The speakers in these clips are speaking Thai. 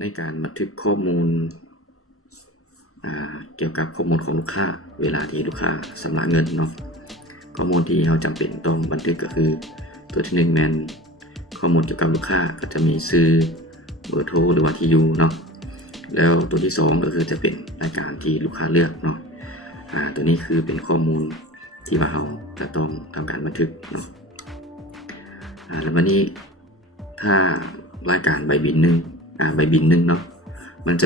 ในการบันทึกข้อมูลเกี่ยวกับข้อมูลของลูกค้าเวลาที่ลูกค้าชำระเงินเนาะข้อมูลที่เราจำเป็นต้องบันทึกก็คือตัวที่1แมนข้อมูลเกี่ยวกับลูกค้าก็จะมีชื่อเบอร์โทรหรือว่าที่อยู่เนาะแล้วตัวที่2ก็คือจะเป็นรายการที่ลูกค้าเลือกเนาะตัวนี้คือเป็นข้อมูลที่ว่าเราจะต้องทำการบันทึกเนาะแล้ววันนี้ถ้ารายการใบบินหนึ่งเนาะมัน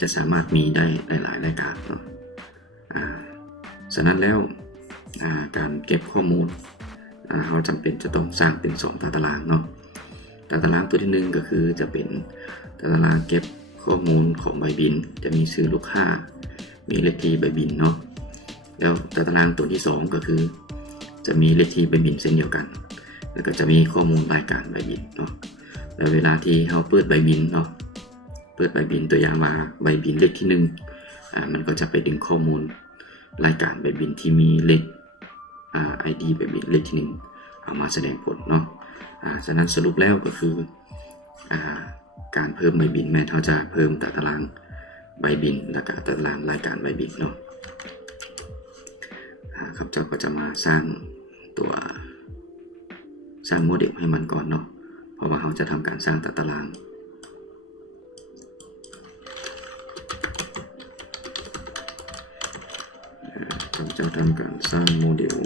จะสามารถมีได้หลายรายการเนาะฉะนั้นแล้วการเก็บข้อมูลเราจำเป็นจะต้องสร้างเป็น2ตารางเนาะตารางตัวที่1ก็คือจะเป็นตารางเก็บข้อมูลของใบบินจะมีชื่อลูกค้ามีเลขที่ใบบินเนาะแล้วตารางตัวที่2ก็คือจะมีเลขที่ใบบินเช่นเดียวกันแล้วก็จะมีข้อมูลรายการใบบินเนาะแล้วเวลาที่เราเปิดใบบินเนาะเปิดใบบินตัวอย่างว่าใบบินเลขที่1มันก็จะไปดึงข้อมูลรายการใบบินที่มีเลขID ใบบินเลขที่1เอามาแสดงผลเนาะฉะนั้นสรุปแล้วก็คือการเพิ่มใบบินแม้เขาจะเพิ่มตารางใบบินและก็ตารางรายการใบบินเนาะครับเจ้าก็จะมาสร้างโมเดลให้มันก่อนเนาะเพราะว่าเขาจะทำการสร้างตารางครับจะทำการสร้างโมเดล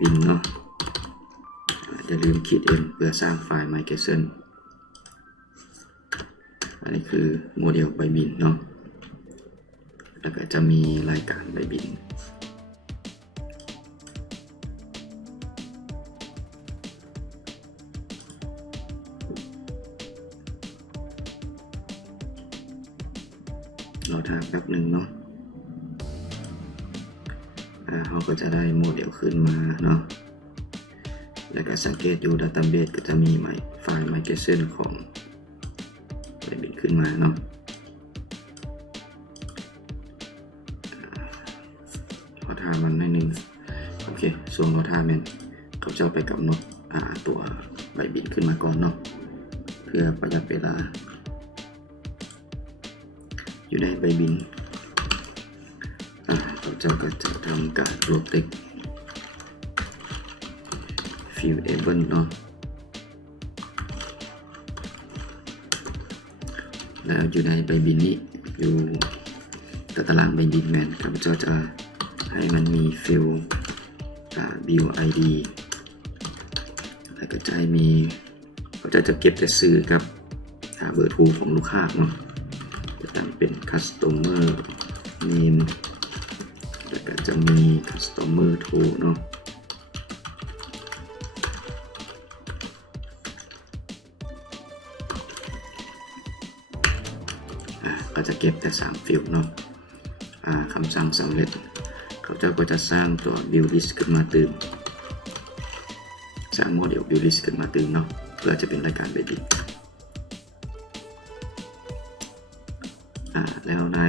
บินเนาะอย่าลืมขีด M เพื่อสร้างไฟล์ migration อันนี้คือโมเดลใบบินเนาะแล้วก็จะมีรายการใบบินเราทำแป๊บหนึ่งเนาะเขาก็จะได้โมเดลขึ้นมาเนาะแล้วก็สังเกตอยู่ Database ก็จะมีไฟล์ migration ของใบบินขึ้นมาเนาะขอทามันหน่อยนึงโอเคส่วนขอทามันเขาจะไปกำหนดตัวใบบินขึ้นมาก่อนเนาะเพื่อประหยัดเวลาอยู่ในใบบินเราก็จะทำการโรเตทfield able เนาะแล้วอยู่ในใบบินนี้อยู่ตารางใบบินแมนครับจะให้มันมี field build id แล้วก็จะให้มีเขาจะเก็บแต่ชื่อกับเบอร์โทรของลูกค้าเนาะจะตั้งเป็น customer name แล้วก็จะมี customer โทรเนาะก็จะเก็บแต่3ฟิลด์เนาะคำสั่งสำเร็จเขาก็จะสร้างตัว build list ขึ้นมาเติมสร้างโมเดล build list ขึ้นมาเติมเนาะเพื่อจะเป็นรายการใบบินแล้วใน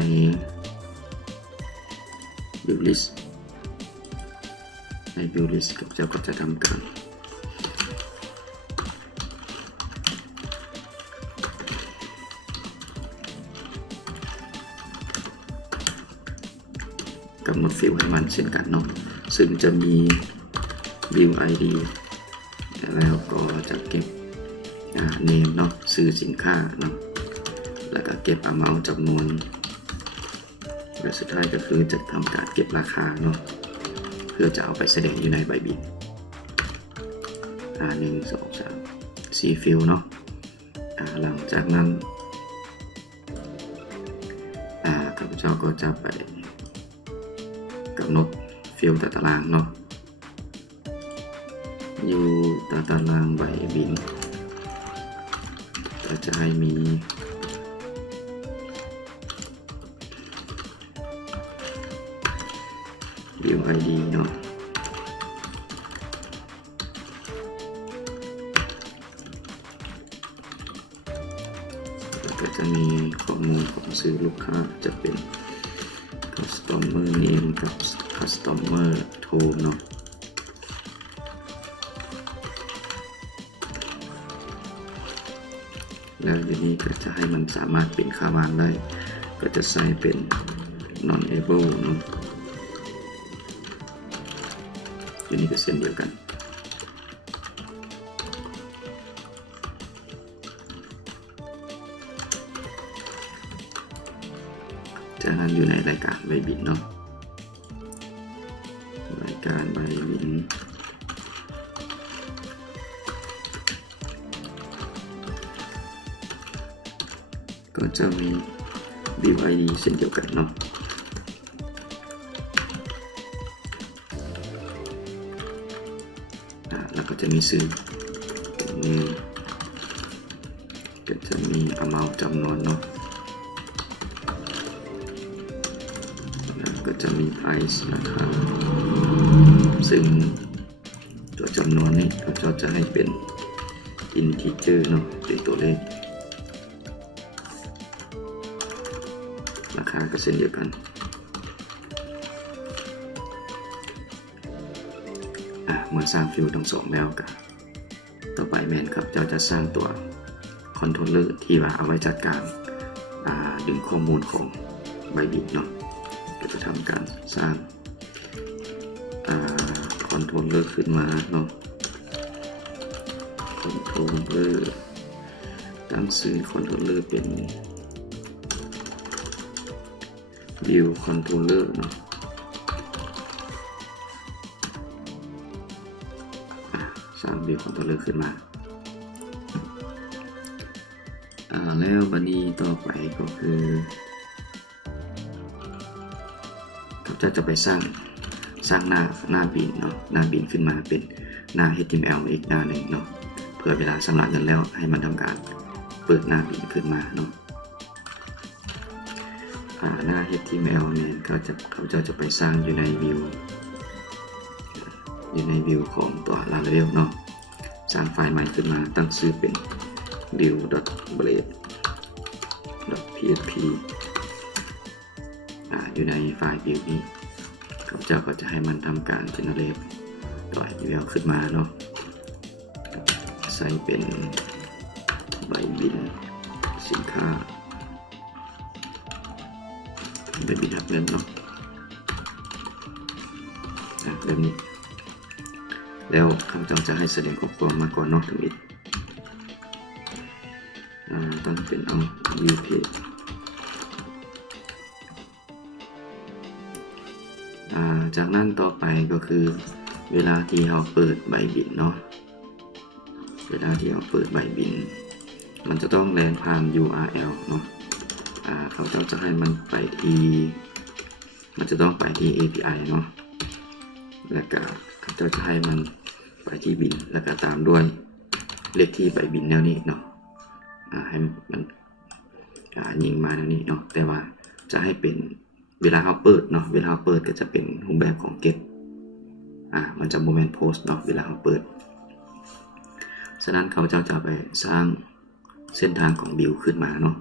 build list ก็จะทำการกำหนดฟิลด์ให้มันเช่นกันเนาะซึ่งจะมี build id แล้วก็จะเก็บname เนาะชื่อสินค้าเนาะแล้วก็เก็บ amount จำนวนและสุดท้ายก็คือจะทำการเก็บราคาเนาะเพื่อจะเอาไปแสดงอยู่ในใบบิน1 2 3 4ฟิลด์เนาะหลังจากนั้นข้าพเจ้าก็จะไปกำหนดฟิลด์ตารางเนาะอยู่ตารางใบบินจะให้มีbuild id เนาะก็จะมีข้อมูลของซื้อลูกค้าจะเป็น customer name กับ customer โทรเนาะ แ แล้วอยู่นี้ก็จะให้มันสามารถเป็นค่าวางได้ก็จะใส่เป็น non able เนาะอยู่นี้ก็เช่นเดียวกันจากนั้นอยู่ในรายการใบบินเนาะรายการใบบินก็จะมี view id เช่นเดียวกันเนาะแล้วก็จะมีซื้อนี่ก็จะมี amount จำนวนเนาะก็จะมี price ราคาซึ่งตัวจำนวนนี้เขาจะให้เป็น integer เนาะเป็นตัวเลขราคาก็เช่นเดียวกันเมื่อสร้างฟิลทั้งสองแล้วกันต่อไปแมนครับเจ้าจะสร้างตัวคอนโทรลเลอร์ที่ว่าเอาไว้จัดการดึงข้อมูลของใบบิดเนาะก็จะทำการสร้างคอนโทรลเลอร์ขึ้นมาเนาะคอนโทรลเลอร์ตั้งชื่อคอนโทรลเลอร์เป็น view controller เนาะสร้าง view controller ขึ้นมาแล้วบันนี้ต่อไปก็คือจะไปสร้างหน้าบินเนาะหน้าบินขึ้นมาเป็นหน้า HTML อีกหน้าหนึ่งเนาะเพื่อเวลาชำระเงินแล้วให้มันทำการเปิดหน้าบินขึ้นมาเนาะหน้า HTML เนี่ยเขาจะไปสร้างอยู่ในวิวของตัว Laravel เนาะสร้างไฟล์ใหม่ขึ้นมาตั้งชื่อเป็น view.blade.php อยู่ในไฟล์ view นี้เขาก็จะให้มันทำการ generate ตัว URL ขึ้นมาเนาะใส่เป็นใบบินสินค้าใบบินหักเงินเนาะแบบนี้แล้วเขาจะให้แสดงข้อความมาก่อนเนาะทั้งหมดต้องเป็นเอา view page จากนั้นต่อไปก็คือเวลาที่เราเปิดใบบินเนาะเวลาที่เราเปิดใบบินมันจะต้องแลนผ่าน URL เนาะเขาจะให้มันไปที่มันจะต้องไปที่ API เนาะแล้วก็เขาจะให้มันไปที่บินแล้วก็ตามด้วยเลขที่ใบบินแนวนี้เนาะให้มันยิงมาแนวนี้เนาะแต่ว่าจะให้เป็นเวลาเขาเปิดเนาะเวลาเขาเปิดก็จะเป็นรูปแบบของ get มันจะโมเมนต์โพสต์เนาะเวลาเขาเปิดฉะนั้นเขาจะไปสร้างเส้นทางของบิลขึ้นมาเนาะ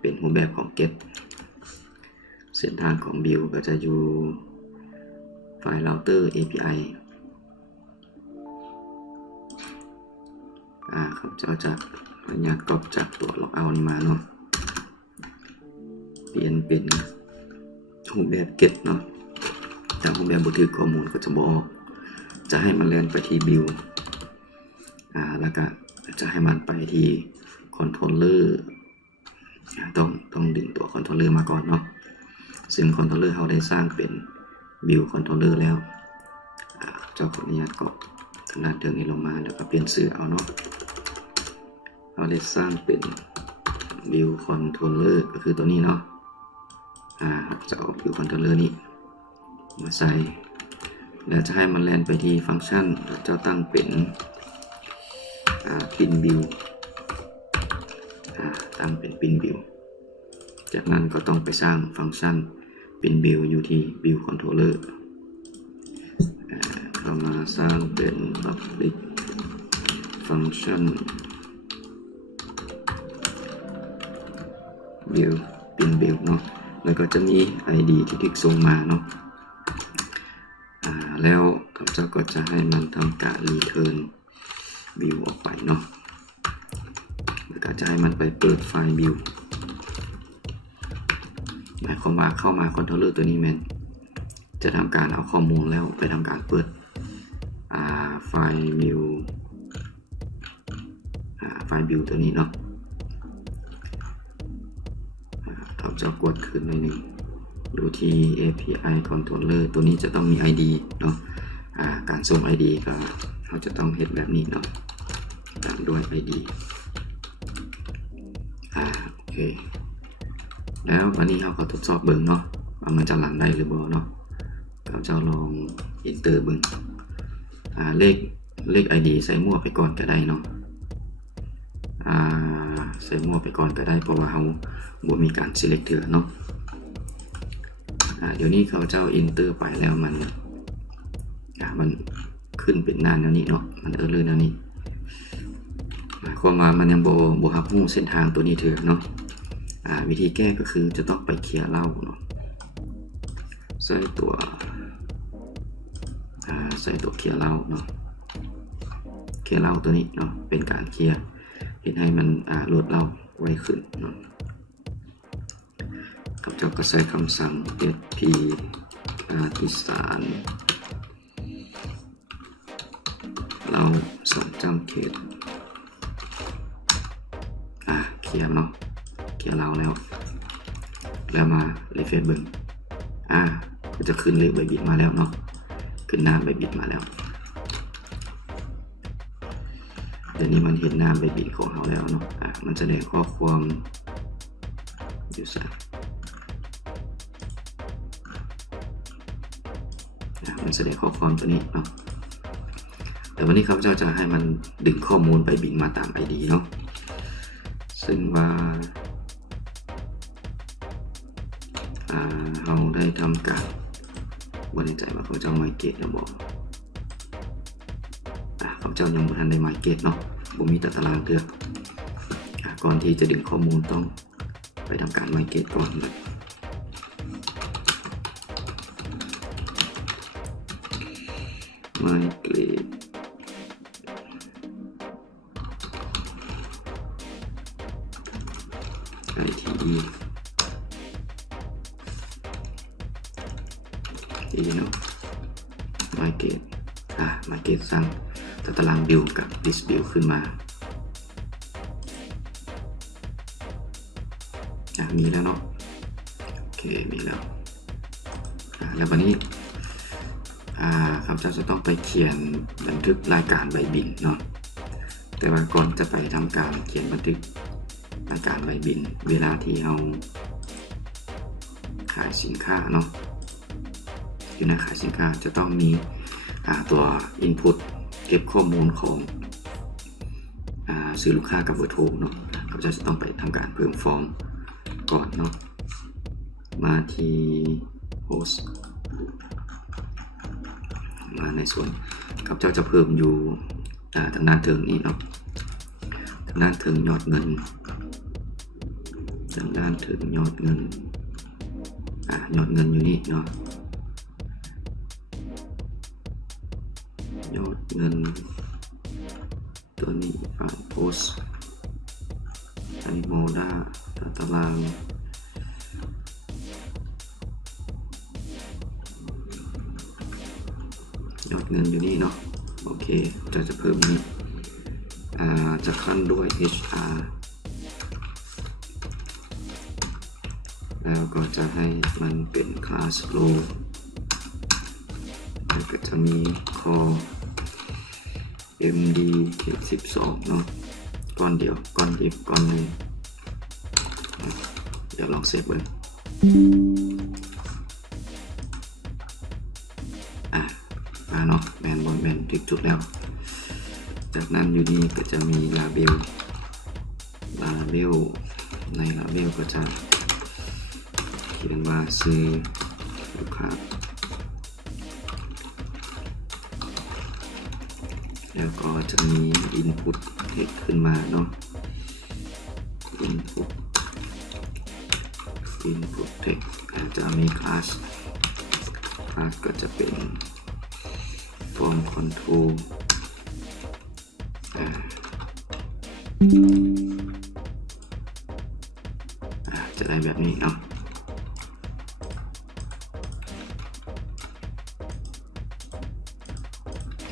เป็นรูปแบบของ get เส้นทางของบิลก็จะอยู่ไฟล์ router API เขาจะอนุญาตก๊อปจากตัว logout นี้มาเนาะเปลี่ยนเป็นรูปแบบ get เนาะจากรูปแบบบันทึกข้อมูลก็จะบอกจะให้มันแล่นไปที่บิลแล้วก็จะให้มันไปที่คอนโทรลเลอร์ต้องดึงตัวคอนโทรลเลอร์มาก่อนเนาะซึ่งคอนโทรลเลอร์เขาได้สร้างเป็นบิลคอนโทรลเลอร์แล้วเจ้าขออนุญาตก็ขนาดเดิมนี้ลงมาเดี๋ยวก็เปลี่ยนชื่อเอาเนาะเราได้สร้างเป็นบิลคอนโทรลเลอร์ก็คือตัวนี้เนาะจะเอาบิลคอนโทรลเลอร์นี้มาใส่แล้วจะให้มันแล่นไปที่ฟังก์ชันเจ้าตั้งเป็นปินบิลตั้งเป็นปินบิลจากนั้นก็ต้องไปสร้างฟังก์ชันปินบิลอยู่ที่บิลคอนโทรลเลอร์เข้ามาสร้างเป็น public function build ปินบิลเนาะแล้วก็จะมี ID ที่คลิกส่งมาเนาะแล้วเขาก็จะให้มันทำการ return view ออกไปเนาะ ก็จะให้มันไปเปิดไฟล์บิลหมายความว่าเข้ามาคอนโทรลเลอร์ตัวนี้มันจะทำการเอาข้อมูลแล้วไปทำการเปิดไฟล์บิลตัวนี้เนาะเราจะกดขึ้นหน่อยนึงดูที่ API controller ตัวนี้จะต้องมี ID เนาะการส่ง ID ก็เราจะต้องเฮ็ดแบบนี้เนาะตามด้วย ID โอเคแล้ววันนี้เราก็ทดสอบเบิ่งเนาะว่ามันจะรันได้หรือบ่เนาะเราจะลอง enter เบิ่งเลข ID ใส่มั่วไปก่อนก็ได้เนาะใส่มั่วไปก่อนก็ได้เพราะว่าเราบ่มีการ select เถื่อเนาะเดี๋ยวนี้เขาเจ้า enter ไปแล้วมันขึ้นเป็นหน้าแนวนี้เนาะมันerrorแนวนี้หมายความว่ามันยังบ่รับรู้เส้นทางตัวนี้เถื่อเนาะวิธีแก้ก็คือจะต้องไปเคลียร์เล่าเนาะใส่ตัวเคลียร์เล่าเนาะเคลียร์เล่าตัวนี้เนาะเป็นการเคลียร์เห็นให้มันโหลดเล่าไวขึ้นเนาะกับเจ้าก็ใส่คำสั่ง sp อีสานเราสอนจำเขตเคลียร์เนาะเคลียร์เราแล้วมาเรฟเฟรชเบิ่งก็จะขึ้นเลขใบบิดมาแล้วเนาะขึ้นหน้าใบบิดมาแล้วเดี๋ยวนี้มันเห็นหน้าใบบิดของเราแล้วเนาะมันแสดงข้อความอยู่ซะมันแสดงข้อความตัวนี้เนาะแต่วันนี้ครับเจ้าจะให้มันดึงข้อมูลใบบิดมาตาม ID เนาะซึ่งว่าเราได้ทำการบริจาคว่าเขาเจ้าไมเกตแล้วบอกเขาเจ้ายังบ่ทันได้ไมเกตเนาะบ่มีตารางเลือกก่อนที่จะดึงข้อมูลต้องไปทำการไมเกตก่อนเลยไมเกตITEดีเนาะมาเก็ตสร้างตารางบิลกับ ดิสบิลขึ้นมามีแล้วเนาะโอเคมีแล้วแล้ววันนี้ครับจะต้องไปเขียนบันทึกรายการใบบินเนาะแต่ว่าก่อนจะไปทำการเขียนบันทึกรายการใบบินเวลาที่เราขายสินค้าเนาะอยู่ในขายสินค้าจะต้องมีตัว input เก็บข้อมูลของซื้อลูกค้ากับเบอร์โทรเนาะเขาจะต้องไปทำการเพิ่มฟอร์มก่อนเนาะมาที่ host มาในส่วนเขาจะเพิ่มอยู่ทางด้านเทิงนี้เนาะทางด้านเทิงยอดเงินทางด้านเทิงยอดเงินยอดเงินอยู่นี่เนาะยอดเงินตัวนี้โพสไอโมดาตารางยอดเงินอยู่นี่เนาะโอเคจะเพิ่มนี้จะขั้นด้วย HR แล้วก็จะให้มันเป็น class row แล้วก็จะมี core MD 12เนาะก้อนเดียวก้อนดิบก้อนนึงเดี๋ยวลองเซฟไว้เนาะแมนถึงจุดแล้วจากนั้นอยู่นี่ก็จะมี label ใน label ก็จะเขียนว่าซื้อลูกค้าแล้วก็จะมี input text ขึ้นมาเนาะ input text จะมี class ก็จะเป็น form control จะได้แบบนี้เนาะ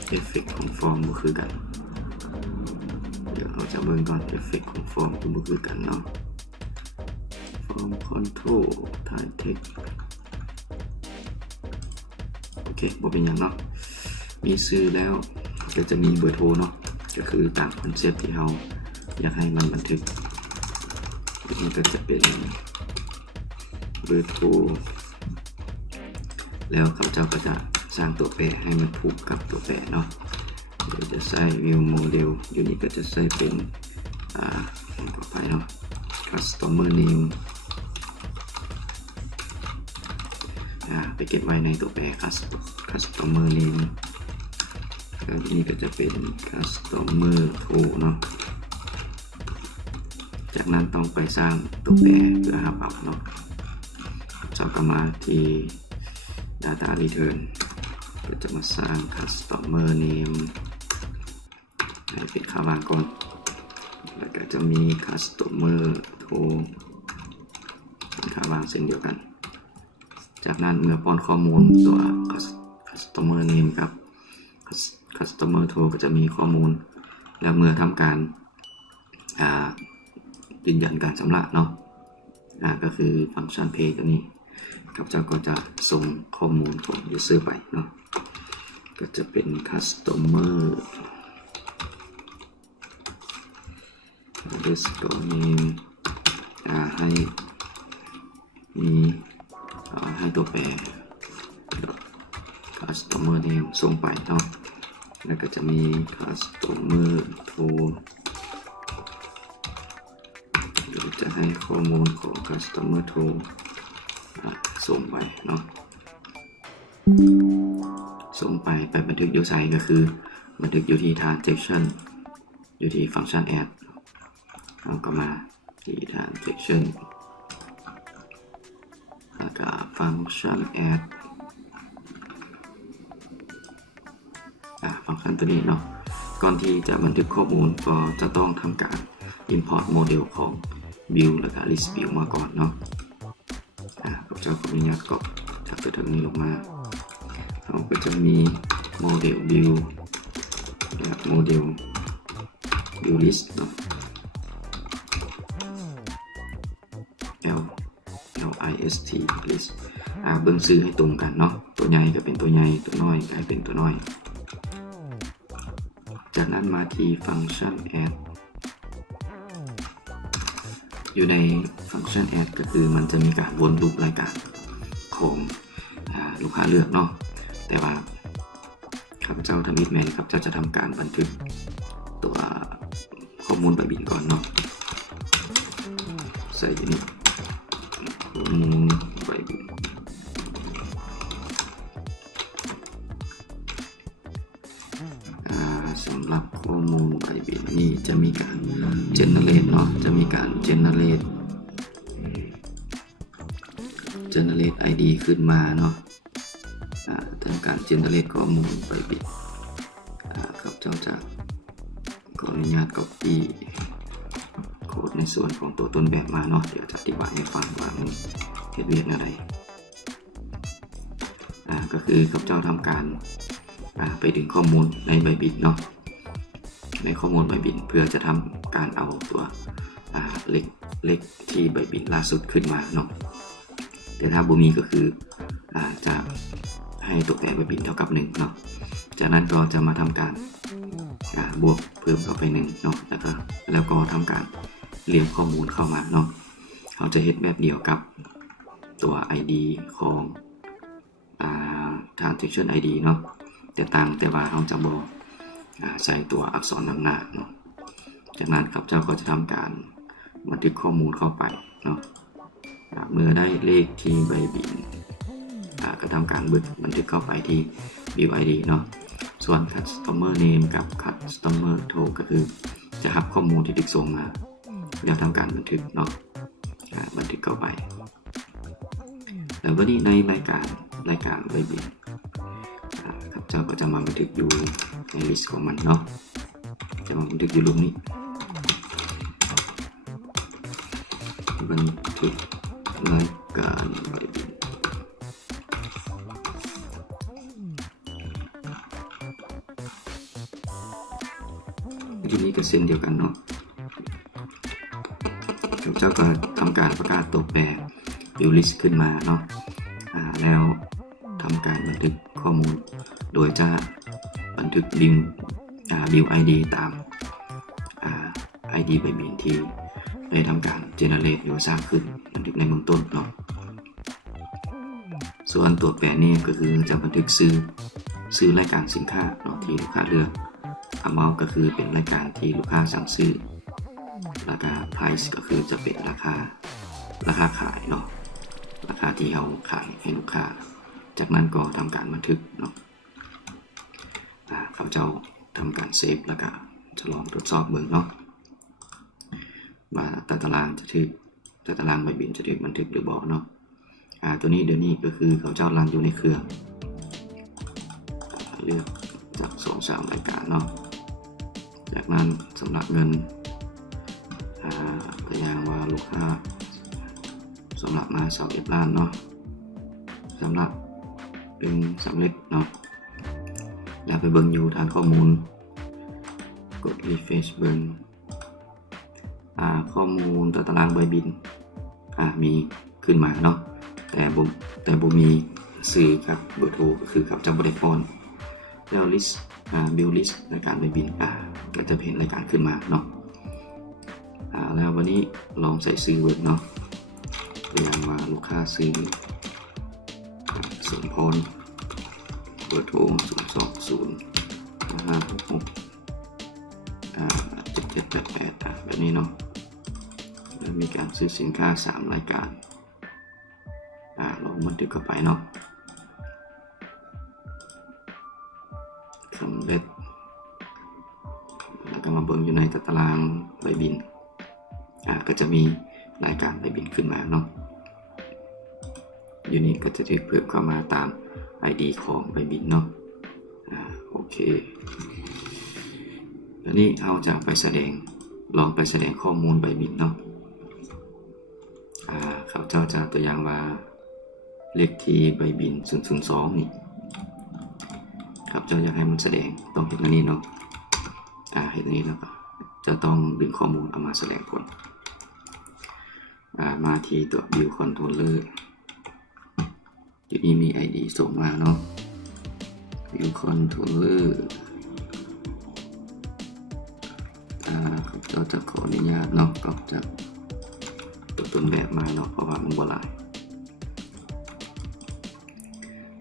เอฟเฟกต์ของฟอร์มก็คือกันเดี๋ยวเราจะเบิ่งก่อนเอฟเฟกต์ของฟอร์มก็คือกันเนาะฟอร์มคอนโทรลถ่ายเทคโอเคบ่เป็นอย่างเนาะมีชื่อแล้วก็จะมีเบอร์โทรเนาะก็คือตามคอนเซ็ปต์ที่เราอยากให้มันบันทึกนี่ก็จะเป็นเบอร์โทรแล้วเขาเจ้าก็จะสร้างตัวแปรให้มันผูกกับตัวแปรเนาะเดี๋ยวจะใส่ view model อยู่นี่ก็จะใส่เป็นต่อไปเนาะ customer name ไปเก็บไว้ในตัวแปร customer name แล้วนี่ก็จะเป็น customer to เนาะจากนั้นต้องไปสร้างตัวแปรเพื่อหาอัพเนาะจะกลับมาที่ data return ก็จะมาสร้าง customer name ให้เป็นค่าวางก่อนแล้วก็จะมี customer to เป็นค่าวางเช่นเดียวกันจากนั้นเมื่อป้อนข้อมูลตัว customer name กับ customer to ก็จะมีข้อมูลแล้วเมื่อทำการยืนยันการชำระเนาะก็คือฟังก์ชัน pay ตัวนี้ครับเจ้าก็จะส่งข้อมูลของ user ไปเนาะก็จะเป็น customer underscore name ให้มีให้ตัวแปร customer name ส่งไปเนาะแล้วก็จะมี customer to เราจะให้ข้อมูลของ customer to ส่งไปเนาะส่งไปบันทึกอยู่ไซต์ก็คือบันทึกอยู่ที่ transaction อยู่ที่ฟังก์ชัน add เราก็มาที่ transaction แล้วก็ฟังก์ชัน add ฟังก์ชันตัวนี้เนาะก่อนที่จะบันทึกข้อมูลก็จะต้องทำการ import โมเดลของ build แล้วก็ list build มาก่อนเนาะกับเจ้าขออนุญาตก็จากตัวนี้ลงมาเราก็จะมีโมเดล build และโมเดล build list เนาะ list list เบิ่งซื้อให้ตรงกันเนาะตัวใหญ่ก็เป็นตัวใหญ่ตัวน้อยก็เป็นตัวน้อยจากนั้นมาที่ฟังก์ชัน add อยู่ในฟังก์ชัน add ก็คือมันจะมีการวนลูปรายการของลูกค้าเลือกเนาะแต่ว่าข้าพเจ้าทำมิดแมนครับจะทำการบันทึกตัวข้อมูลใบบินก่อนเนาะใส่อยู่นี่ข้อมูลใบบินสำหรับข้อมูลใบบินนี่จะมีการ generate เนาะจะมีการ generate ID ขึ้นมาเนาะทำการ generate ข้อมูลใบบินครับเจ้าจะขออนุญาต copy โค้ดในส่วนของตัวต้นแบบมาเนาะเดี๋ยวจะอธิบายให้ฟังว่ามันเฮ็ดเรียกอะไรก็คือครับเจ้าทำการไปดึงข้อมูลในใบบินเนาะในข้อมูลใบบินเพื่อจะทำการเอาตัวเลขที่ใบบินล่าสุดขึ้นมาเนาะแต่ถ้าบ่มีก็คือจะให้ตัวแปรใบบินเท่ากับ1เนาะจากนั้นก็จะมาทำการบวกเพิ่มเข้าไป1เนาะแล้วก็ทำการเรียงข้อมูลเข้ามาเนาะเขาจะเฮ็ดแบบเดียวกับตัว ID ของtransaction ID เนาะแต่ว่าเขาจะบอกใส่ตัวอักษรนำหน้าเนาะจากนั้นครับเจ้าก็จะทำการบันทึกข้อมูลเข้าไปเนาะเมื่อได้เลขที่ใบบินก็ทำการบันทึกเข้าไปที่ Build ID เนาะส่วน Customer Name กับ Customer To ก็คือจะรับข้อมูลที่ถูกส่งมาแล้วทำการบันทึกเนาะบันทึกเข้าไปแล้ววันนี้ในรายการใบบินครับเจ้าก็จะมาบันทึกอยู่ในลิสต์ของมันเนาะจะมาบันทึกอยู่รูปนี้บันทึก รายการใบบินทีนี้ก็เส้นเดียวกันเนาะเจ้าก็ทำการประกาศตัวแปร view list ขึ้นมาเนาะแล้วทำการบันทึกข้อมูลโดยจะบันทึกview ID ตาม ID ใบบินที่ได้ทำการ generate หรือสร้างขึ้นบันทึกในเบื้องต้นเนาะส่วนตัวแปรนี้ก็คือจะบันทึกซื้อรายการสินค้าเนาะที่ลูกค้าเลือก amount ก็คือเป็นรายการที่ลูกค้าสั่งซื้อราคา price ก็คือจะเป็นราคาขายเนาะราคาที่เราขายให้ลูกค้าจากนั้นก็ทำการบันทึกเนาะเขาเจ้าทำการเซฟแล้วก็จะลองตรวจสอบเบิ่งเนาะว่าตารางตารางใบบินจะถูกบันทึกหรือบ่เนาะตัวนี้เดี๋ยวนี้ก็คือเขาเจ้ารันอยู่ในเครื่องเลือกจาก2-3 รายการเนาะจากนั้นสำหรับเงินตัวอย่างว่าลูกค้าสำหรับมา21 ล้านเนาะสำหรับเป็นสำเร็จเนาะแล้วไปเบิ่งอยู่ฐานข้อมูลกด refresh เบิ่งข้อมูลตารางใบบินมีขึ้นมาเนาะแต่บ่มีสื่อครับเบอร์โทรก็คือครับจะบ่ได้ป้อนแล้ว list bill list รายการใบบินก็จะเห็นรายการขึ้นมาเนาะแล้ววันนี้ลองใส่ซื้อเวิร์ดเนาะตัวอย่างว่าลูกค้าซื้อสมพรเบอร์โทร020-566-7788แบบนี้เนาะแล้วมีการซื้อสินค้า3 รายการลองบันทึกเข้าไปเนาะสำเร็จแล้วก็มาเบิ่งอยู่ในตารางใบบินก็จะมีรายการใบบินขึ้นมาเนาะอยู่นี่ก็จะถูกเพิ่มเข้ามาตาม ID ของใบบินเนาะโอเคแล้วนี้เราจะไปลองไปแสดงข้อมูลใบบินเนาะเขาเจ้าจะตัวอย่างว่าเลขที่ใบบิน002นี่ครับเจ้าอยากให้มันแสดงต้องเห็นอันนี้เนาะเห็นอันนี้แล้วก็จะต้องดึงข้อมูลเอามาแสดงผลมาที่ตัว view controller ที่นี่มี ID ส่งมาเนาะ view controller เราจะขออนุญาตเนาะก็จะตัวต้นแบบมาเนาะเพราะว่ามันโบราณ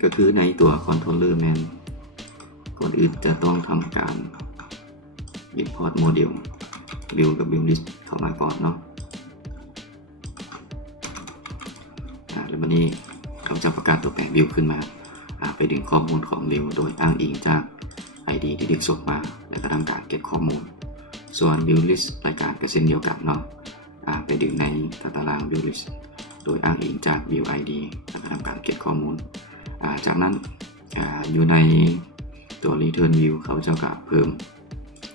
ก็คือในตัว controller man ก่อนอื่นจะต้องทำการ import model view กับ view list เข้ามาก่อนเนาะแล้ววันนี้เขาจะประกาศตัวแปร view ขึ้นมาไปดึงข้อมูลของ view โดยอ้างอิงจาก ID ที่ดึงส่งมาแล้วก็ทำการเก็บข้อมูลส่วน view list รายการก็เช่นเดียวกันเนาะไปดึงในตาราง view list โดยอ้างอิงจาก view ID แล้วก็ทำการเก็บข้อมูลจากนั้นอยู่ในตัว return view เขาจะกเพิ่ม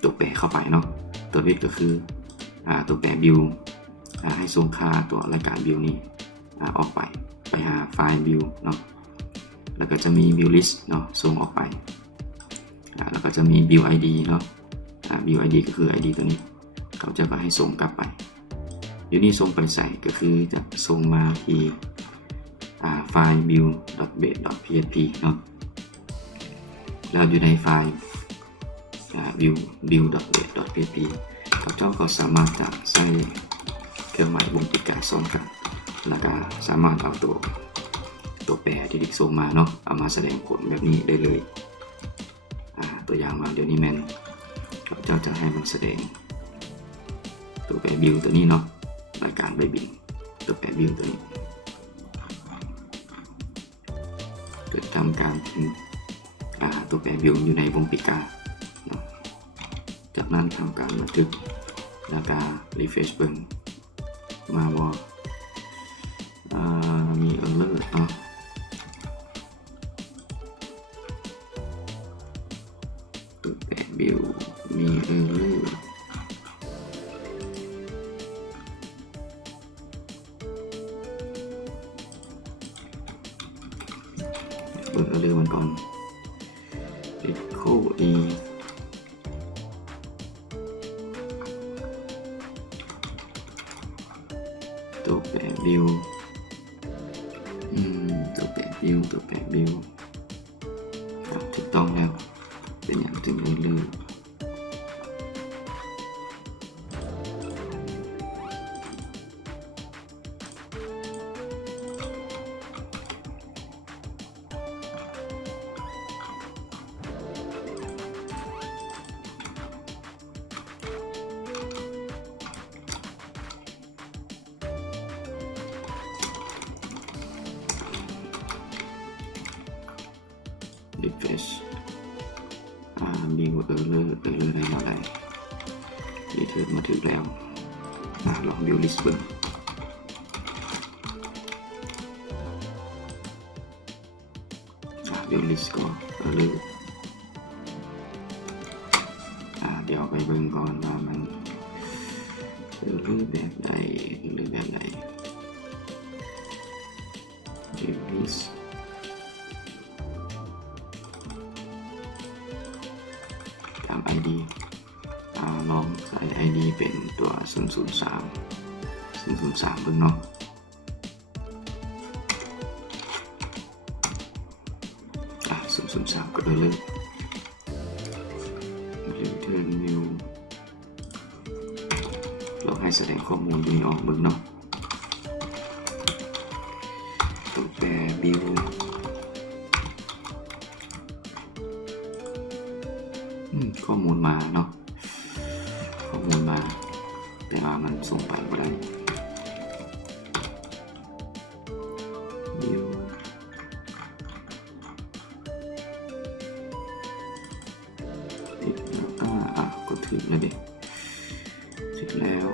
ตัวแปรเข้าไปเนาะตัววิดก็คือตัวแปร view ให้ส่งค่าตัวรายการ view นี้ออกไปหาไฟล์ view เนาะแล้วก็จะมี view list เนาะส่งออกไปแล้วก็จะมี view ID เนาะview ID ก็คือ ID ตัวนี้เขาจะก็ให้ส่งกลับไปอยู่นี่ส่งไปใส่ก็คือจะส่งมาที่ไฟล์ view.base.php เนาะแล้วอยู่ในไฟล์ view.base.php เขาเจ้าก็สามารถจะใส่เครื่องหมายวงปิดการซ้อนกันแล้วก็สามารถเอาตัวแปรที่ดิกส่งมาเนาะเอามาแสดงผลแบบนี้ได้เลยตัวอย่างมาเดี๋ยวนี้แมนเขาเจ้าจะให้มันแสดงตัวแปร view ตัวนี้เนาะรายการใบบินตัวแปร view ตัวนี้เกิดทำการทิ้งตัวแปร view อยู่ในวงปิดการจากนั้นทำการบันทึกแล้วก็ refresh เบิ่งมาว่ามี error เนาะตัวแปร view มี error บิลตัวแปรบิลถูกต้องแล้วเป็นอย่างถึงเรื่อยrefresh บิวเลอร์ได้เท่าไหร่รีเทิร์นมาถึงแล้วลองบิวลิสต์เบิ่งบิวลิสต์ก็เลอร์เดี๋ยวไปเบิ่งก่อนว่ามันเลอร์แบบใดบิวลิสต์ID ลองใส่ ID เป็นตัว003เบิ่งเนาะ003ก็ได้เลย Return New ลองให้แสดงข้อมูลตรงนี้ออกเบิ่งเนาะตัวแปร Buildข้อมูลมาเนาะแต่ว่ามันส่งไปไม่ได้ก็ถึงแล้วดิถึงแล้ว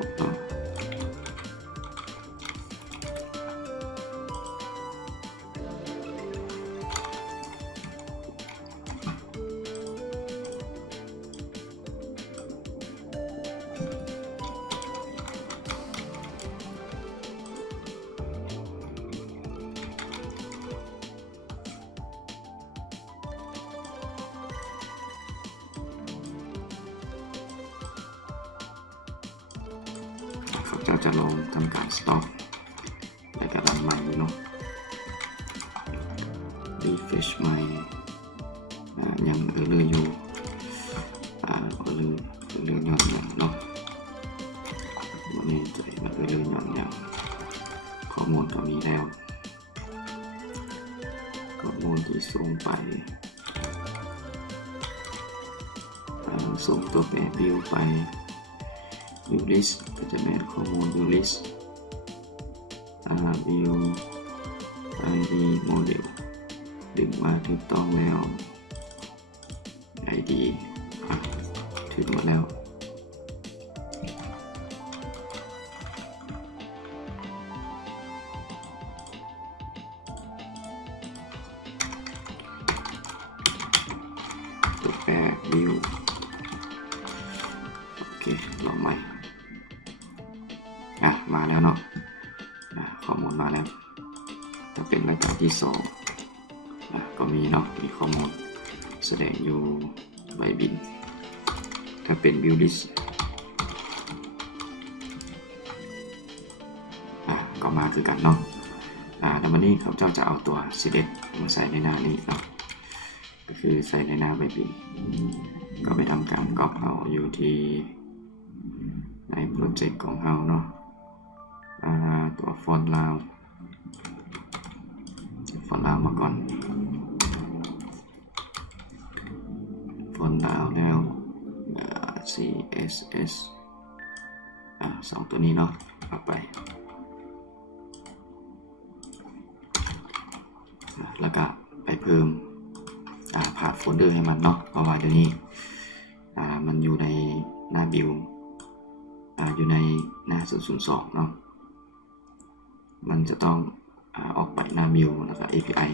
เขาจะลองทำการสต็อปและก็รันใหม่เนาะ refresh ใหม่ยังเลยอยู่เลยย้อนอย่างเนาะวันนี้จะมาเลยย้อนอย่างข้อมูลตัวนี้แล้วข้อมูลที่ส่งไปส่งตัวแปรบิวไปView list ก็จะเป็นข้อมูล View list View ID model ดึงมาถูกต้องแล้ว ID ถึงหมดแล้วตัวแปร View โอเคลองใหม่มาแล้วเนาะข้อมูลมาแล้วถ้าเป็นรายการที่2ก็มีเนาะมีข้อมูลแสดงอยู่ใบบินถ้าเป็น Build List ก็มาคือกันเนาะแล้ววันนี้เขาเจ้าจะเอาตัว select มาใส่ในหน้านี้เนาะก็คือใส่ในหน้าใบบินก็ไปทำการก๊อปเอาอยู่ที่ในโปรเจกต์ของเราเนาะตัวฟอนต์ลาวมาก่อนฟอนต์ลาวแล้ว CSS 2ตัวนี้เนาะเอาไปแล้วก็ไปเพิ่มพาสโฟลเดอร์ให้มันเนาะเพราะว่าเดี๋ยวนี้มันอยู่ในหน้าบิลอยู่ในหน้า002เนาะมันจะต้องออกไปหน้าบิลแล้วก็ API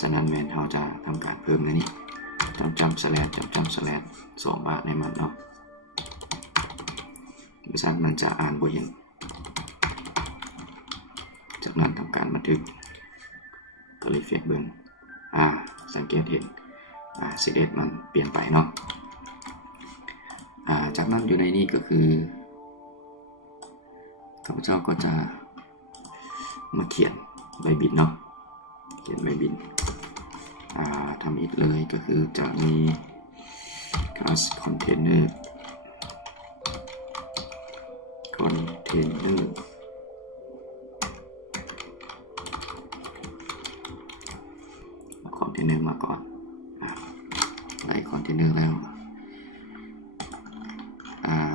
ฉะนั้นแมนเราจะทำการเพิ่มในนี้จำ2 บาทในมันเนาะบริษัทมันจะอ่านบ่เห็นจากนั้นทำการบันทึกก็เลยเฟกเบิ้งสังเกตเห็นCSS มันเปลี่ยนไปเนาะจากนั้นอยู่ในนี้ก็คือข้าพเจ้าก็จะ มาเขียนใบบินเนาะเขียนใบบินทำอีกเลยก็คือจะมี class container คอนเทนเนอร์มาก่อนไล่คอนเทนเนอร์แล้ว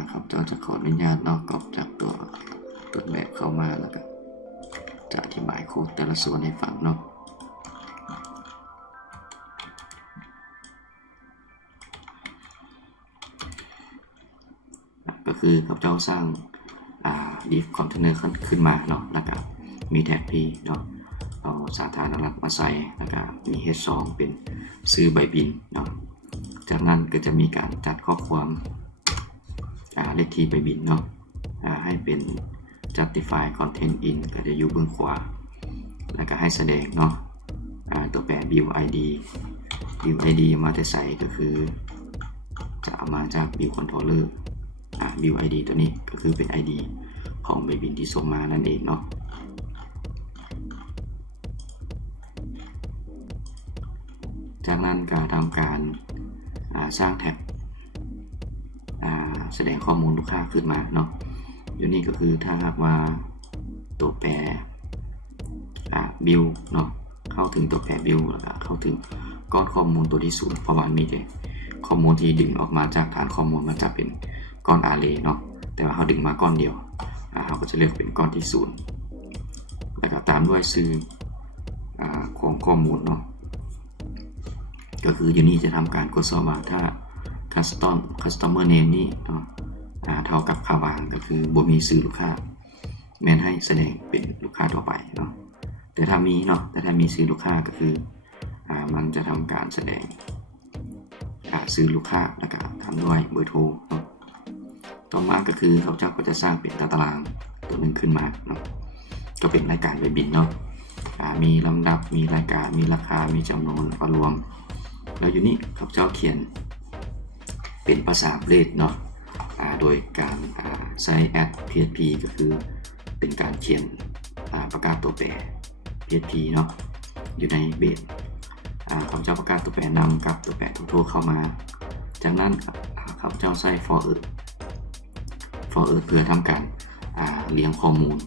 ครับจะขออนุญาตนอกกรอบจากตัวต้นแบบเข้ามาแล้วก็จะอธิบายโค้ดแต่ละส่วนให้ฟังเนาะก็คือครับเจ้าสร้างdiv container ขึ้นมาเนาะแล้วก็มีแท็ก p เนาะเอาสาธารณรักษ์มาใส่แล้วก็มี h2 เป็นซื้อใบบินเนาะจากนั้นก็จะมีการจัดข้อความเลขที่ใบบินเนาะให้เป็น justify content in ก็จะอยู่เบื้องขวาแล้วก็ให้แสดงเนาะตัวแปร build id มาแต่ใส่ก็คือจะเอามาจาก build controller build id ตัวนี้ก็คือเป็น id ของใบบินที่ส่งมานั่นเองเนาะจากนั้นก็ทำการสร้างแท็บแสดงข้อมูลลูกค้าขึ้นมาเนาะอยู่นี่ก็คือถ้าหากว่าตัวแปรบิลเนาะเข้าถึงตัวแปรบิลแล้วก็เข้าถึงก้อนข้อมูลตัวที่ศูนย์เพราะว่ามีแต่ข้อมูลที่ดึงออกมาจากฐานข้อมูลมันจะเป็นก้อนอาร์เรย์เนาะแต่ว่าเขาดึงมาก้อนเดียวเขาก็จะเรียกเป็นก้อนที่ศูนย์แล้วก็ตามด้วยชื่อของข้อมูลเนาะก็คืออยู่นี่จะทำการกดสอบว่าถ้า customer name นี่เนาะเท่ากับค่าวางก็คือบ่มีชื่อลูกค้าแม้นให้แสดงเป็นลูกค้าต่อไปเนาะแต่ถ้ามีเนาะแต่ถ้ามีชื่อลูกค้าก็คือมันจะทำการแสดงชื่อลูกค้าแล้วก็ทำด้วยเบอร์โทรเนาะต่อมาก็คือเขาเจ้าก็จะสร้างเป็นตารางตัวหนึ่งขึ้นมาเนาะก็เป็นรายการใบบินเนาะมีลำดับมีรายการมีราคามีจำนวนแล้วก็รวมแล้วอยู่นี่เขาเจ้าเขียนเป็นภาษาเบรดเนาะโดยการใช้ add php ก็คือเป็นการเขียนประกาศตัวแปร php เนาะอยู่ในเบสเขาเจ้าประกาศตัวแปรนำกับตัวแปรทั่วเข้ามาจากนั้นเขาเจ้าใช้ for each เพื่อทำการเรียงข้อมูล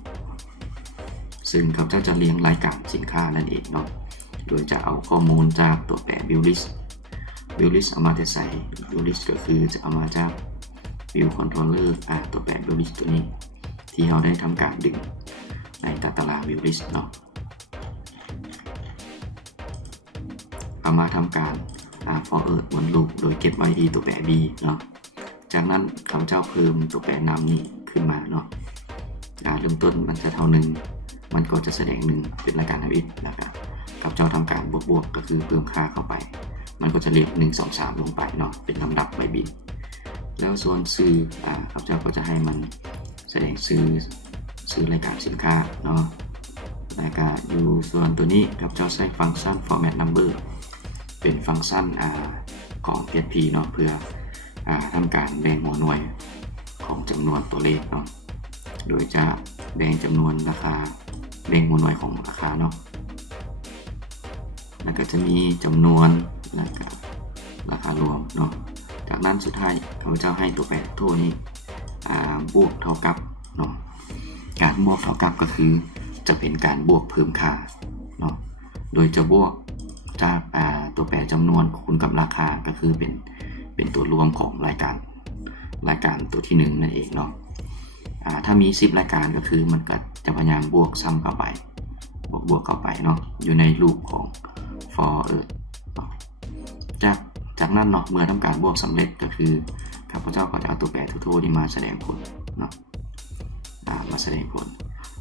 ซึ่งเขาเจ้าจะเรียงรายการสินค้านั่นเองเนาะโดยจะเอาข้อมูลจากตัวแปร build list เอามาใส่ build list ก็คือจะเอามาจาก build controller ตัวแปร build list ตัวนี้ที่เราได้ทำการดึงในตาราง build list เนาะเอามาทำการfor each วนลูปโดยเก็บไว้ที่ตัวแปร b เนาะจากนั้นเขาเจ้าเพิ่มตัวแปรนำนี้ขึ้นมาเนาะเริ่มต้นมันจะเท่า1มันก็จะแสดง1เป็นรายการทำอิฐนะครับเขาเจ้าทำการบวกก็คือเพิ่มค่าเข้าไปมันก็จะเรียก1 2 3ลงไปเนาะเป็นลำดับใบบินแล้วส่วนซื้อเขาเจ้าก็จะให้มันแสดงซื้อรายการสินค้าเนาะแล้วก็อยู่ส่วนตัวนี้เขาเจ้าใช้ฟังก์ชัน format number เป็นฟังก์ชันของ PHP เนาะเพื่อทำการแบ่งหัวหน่วยของจำนวนตัวเลขเนาะโดยจะแบ่งจำนวนราคาแบ่งหัวหน่วยของราคาเนาะแล้วก็จะมีจำนวนแล้วก็ราคารวมเนาะจากนั้นสุดท้ายเขาจะให้ตัวแปรทั่วนี้บวกเท่ากับเนาะการบวกเท่ากับก็คือจะเป็นการบวกเพิ่มค่าเนาะโดยจะบวกจากตัวแปรจำนวนคูณกับราคาก็คือเป็นตัวรวมของรายการตัวที่1นั่นเองเนาะถ้ามี10รายการก็คือมันก็จะพยายามบวกซ้ำเข้าไปบวกเข้าไปเนาะอยู่ในรูปของ for each จากนั้นเนาะเมื่อทำการบวกสำเร็จก็คือข้าพเจ้าก็จะเอาตัวแปรทั่วๆนี้มาแสดงผลเนาะมาแสดงผล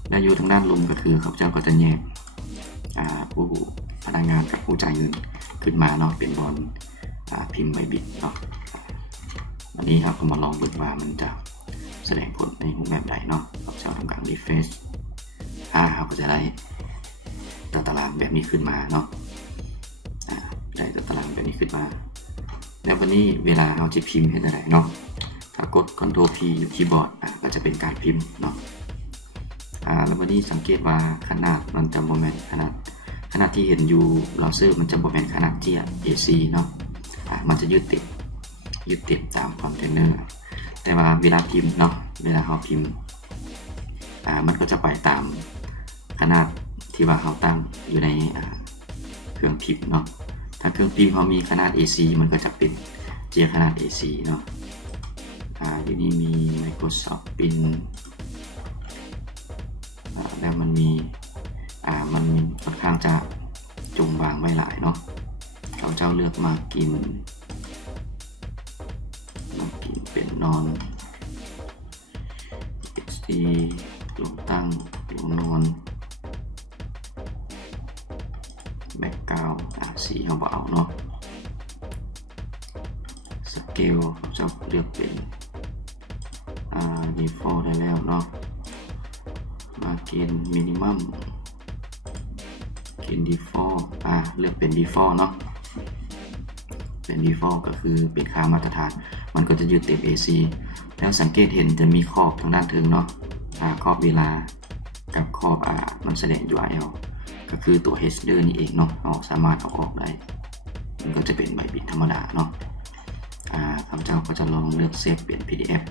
และอยู่ทางด้านลงก็คือข้าพเจ้าก็จะแยกผู้พนักงานกับผู้จ่ายเงินขึ้นมาเนาะเป็นบอลพิมพ์ใบบิดเนาะอันนี้เราก็มาลองดูว่ามันจะแสดงผลในรูปแบบใดเนาะข้าพเจ้าทำการ refresh เราก็จะได้ตารางแบบนี้ขึ้นมาเนาะได้ตารางแบบนี้ขึ้นมาแล้ววันนี้เวลาเราจะพิมพ์ให้ได้เนาะถ้ากด Ctrl P อยู่คีย์บอร์ดก็จะเป็นการพิมพ์เนาะ แล้ววันนี้สังเกตว่าขนาดมันจะบ่แม่นขนาดที่เห็นอยู่เบราว์เซอร์มันจะบ่แม่นขนาดเจีย AC เนาะมันจะยืดเต็มตามคอนเทนเนอร์แต่ว่าเวลาพิมพ์เนาะเวลาเราพิมพ์มันก็จะไปตามขนาดที่ว่าเราตั้งอยู่ในเครื่องพิมพ์เนาะถ้าเครื่องพิมพ์เขามีขนาด AC มันก็จะเป็นเจียขนาด AC เนาะอยู่นี่มี Microsoft Print แล้วมันมีค่อนข้างจะจงวางไว้หลายเนาะเขาเจ้าเลือกมากินเป็นนอน XD ลงตั้งลงนอนแบ็กกราวด์สีเขาเอาเนาะสเกลเขาจะเลือกเป็นdefault ได้แล้วเนาะมาเกณฑ์มินิมัมเกณฑ์ default เลือกเป็น default เนาะเป็น default ก็คือเป็นค่ามาตรฐานมันก็จะยืดเต็ม AC แล้วสังเกตเห็นจะมีขอบทางด้านถึงเนาะขอบเวลากับขอบมันแสดง URL ก็คือตัว header นี่เองเนาะเราสามารถเอาออกได้มันก็จะเป็นใบบิดธรรมดาเนาะข้าพเจ้าก็จะลองเลือกเซฟเป็น PDF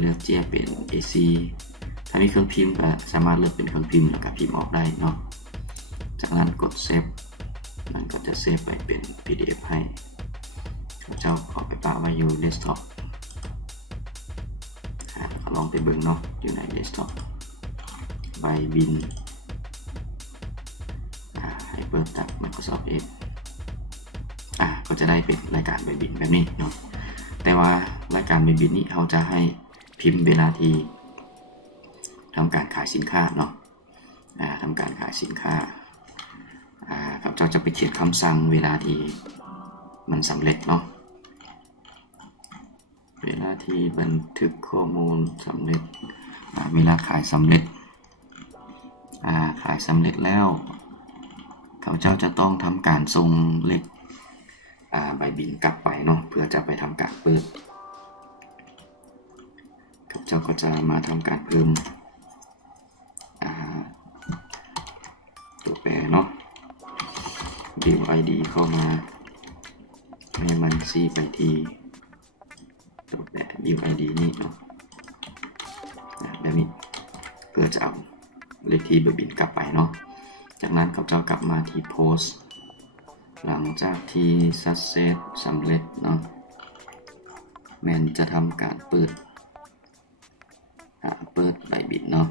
เลือกเจียเป็น AC ถ้ามีเครื่องพิมพ์ก็สามารถเลือกเป็นเครื่องพิมพ์แล้วก็พิมพ์ออกได้เนาะจากนั้นกดเซฟมันก็จะเซฟไปเป็น PDF ให้ข้าพเจ้าขอไปปะไว้อยู่ desktop ลองไปเบิ่งเนาะอยู่ใน desktop ใบบินให้เปิดจาก Microsoft Edge ก็จะได้เป็นรายการใบบินแบบนี้เนาะแต่ว่ารายการใบบินนี้เขาจะให้พิมพ์เวลาที่ทำการขายสินค้าเนาะทำการขายสินค้าครับเราจะไปเขียนคำสั่งเวลาที่มันสำเร็จเนาะเวลาที่บันทึกข้อมูลสำเร็จเวลาขายสำเร็จขายสำเร็จแล้วเขาเจ้าจะต้องทำการส่งเลขใบบินกลับไปเนาะเพื่อจะไปทำการเปิดเขาเจ้าก็จะมาทำการเพิ่มตัวแปรเนาะ View ID เข้ามาให้มันซีไปที่ตัวแปร View ID นี่เนาะแบบนี้เพื่อจะเอาเลขที่ใบบินกลับไปเนาะจากนั้นเขาเจ้ากลับมาที่ Post หลังจากที่ Success สำเร็จเนาะแมนจะทำการเปิดใบบินเนาะ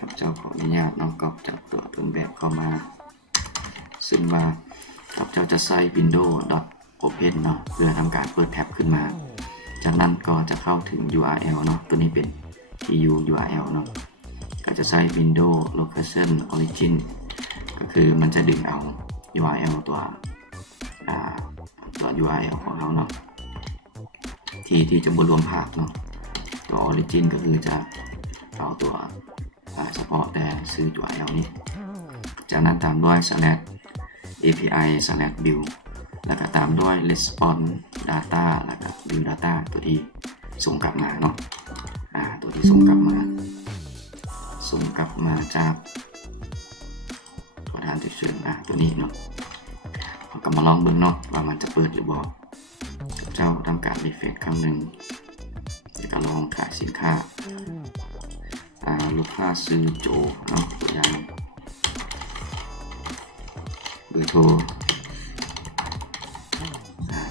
กับเจ้าขออนุญาตเนาะก็จับตัวต้นแบบเข้ามาซึ่งว่ากับเจ้าจะใส่ Windows.open เนาะเพื่อทำการเปิดแท็บขึ้นมาจากนั้นก็จะเข้าถึง URL เนาะตัวนี้เป็น TU URL เนาะก็จะใส่ Windows Location Origin ก็คือมันจะดึงเอา URL ตัว URL ของเราเนาะที่จะบรวมภาคเนาะตัว Origin ก็คือจะเอาตัวเฉพาะแต่ซื้อ URL นี้จากนั้นตามด้วย /API/build แล้วก็ตามด้วย response data แล้วก็ build data ตัวที่ส่งกลับมาเนาะตัวที่ส่งกลับมาจากตัวฐานที่เชื่อมตัวนี้เนาะเราก็มาลองเบิ่งเนาะว่ามันจะเปิดหรือบ่เจ้าทำการรีเฟรชครั้งหนึ่งแล้วก็ลองขายสินค้าลูกค้าซื้อโจเนาะตัวอย่างเบอร์โทร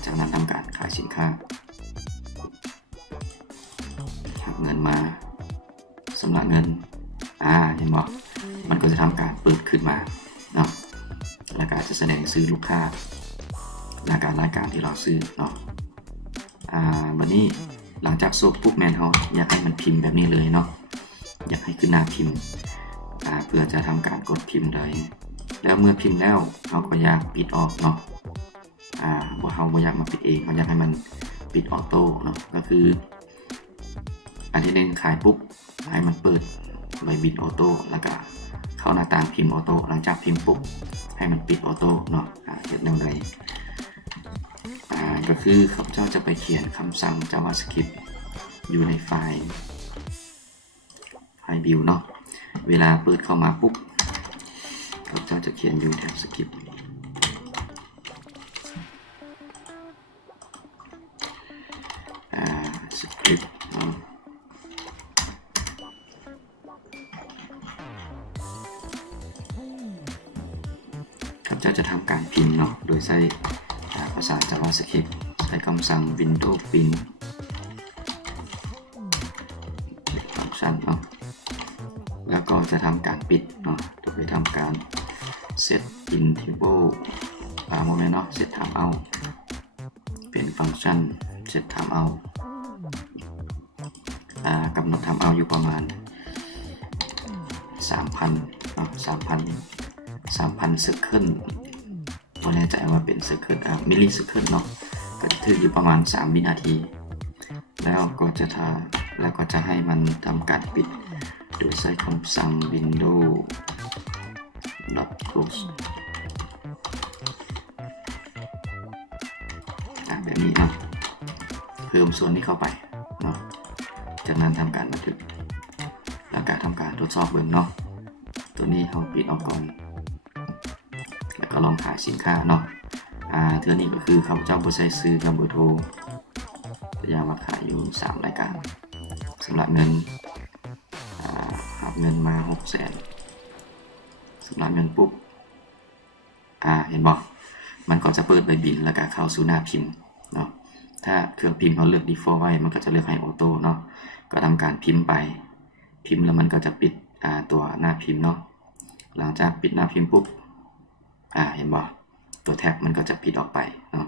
จากนั้นทำการขายสินค้าหักเงินมาสำหรับเงินเห็นบอกมันก็จะทำการเปิดขึ้นมาเนาะแล้วก็จะแสดงซื้อลูกค้ารายการที่เราซื้อเนาะวันนี้หลังจากโซฟปุ๊บแมนเขาอยากให้มันพิมพ์แบบนี้เลยเนาะอยากให้ขึ้นหน้าพิมพ์เพื่อจะทำการกดพิมพ์ได้แล้วเมื่อพิมพ์แล้วเราก็อยากปิดออกเนาะเราไม่อยากมาปิดเองเราอยากให้มันปิดออโต้เนาะก็คืออันที่หนึ่งขายปุ๊บให้มันเปิดใบบินออโต้แล้วก็เข้าหน้าต่างพิมพ์ออโต้หลังจากพิมพ์ปุ๊บให้มันปิดออโต้เนาะเห็นแนวใดก็คือข้าพเจ้าจะไปเขียนคำสั่ง JavaScript อยู่ในไฟล์บิลเนาะเวลาเปิดเข้ามาปุ๊บเขาจะเขียนอยู่แท็บสคริปต์สคริปต์เนาะครับจะทำการพิมพ์เนาะโดยใช้ภาษา JavaScript ใช้คำสั่ง Windows Print ฟังก์ชันเนาะแล้วก็จะทำการปิดเนาะโดยทำการ set interval โมเมนต์เนาะ set timeout เป็นฟังก์ชัน set timeout กำหนด timeout อยู่ประมาณ 3,000 เนาะ 3,000 second ไม่แน่ใจว่าเป็น second milli second เนาะก็จะถืออยู่ประมาณ 3 วินาทีแล้วก็จะให้มันทำการปิดโดยใช้คำสั่ง windows close แบบนี้เนาะเพิ่มส่วนนี้เข้าไปเนาะจากนั้นทำการบันทึกแล้วก็ทำการทดสอบเบิ่งเนาะตัวนี้เขาปิดออกก่อนแล้วก็ลองขายสินค้าเนาะเทื่อนี้ก็คือเขาเจ้าบ่ใช้ซื้อกับเบอร์โทรจะยามาขายอยู่3รายการสำหรับเงินหับเงินมา 600,000 สำหรับเงินปุ๊บเห็นบอกมันก็จะเปิดใบบินแล้วก็เข้าสู่หน้าพิมพ์เนาะถ้าเครื่องพิมพ์เขาเลือก default ไว้มันก็จะเลือกให้ออโต้เนาะก็ทำการพิมพ์ไปพิมพ์แล้วมันก็จะปิดตัวหน้าพิมพ์เนาะหลังจากปิดหน้าพิมพ์ปุ๊บเห็นบอกตัวแท็บมันก็จะปิดออกไปเนาะ